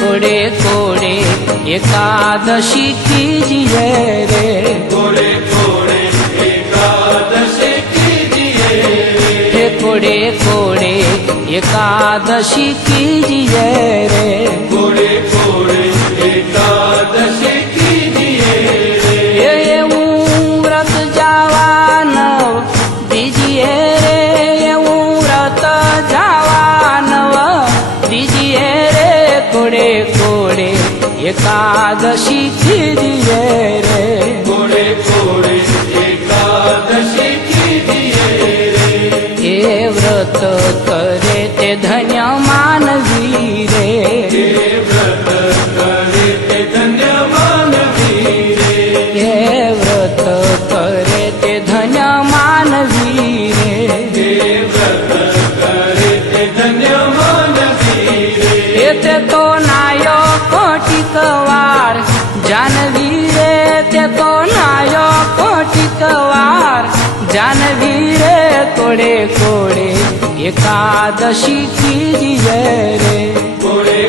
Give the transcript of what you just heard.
कोड़े कोड़े एकादशी कीजिए रे, कोड़े कोड़े एकादशी कीजिए, हे कोड़े कोड़े एकादशी कीजिए रे, कोड़े कोड़े एकादशी कीजिए, એવું વ્રત જવાનવ દીજીએ રે, એવું વ્રત જવાનવ દીજીએ રે, કોડે કોડે એકાદશી કીજીએ રે, कोड़े कोड़े एकादशी कीजिए रे, એ વ્રત કરે તે ધન્ય માનવી રે, हे व्रत करे ते धन्य मानवी रे, એ વ્રત કરે તે ધન્ય માનવી રે, हे व्रत करे ते धन्य मानवी रे, તે તો નાયો કોટિક વાર જાનવી રે, તે તો નાયો કોટિક વાર જાનવી રે, કોડે કોડે એકાદશી કીજીએ રે, कोड़े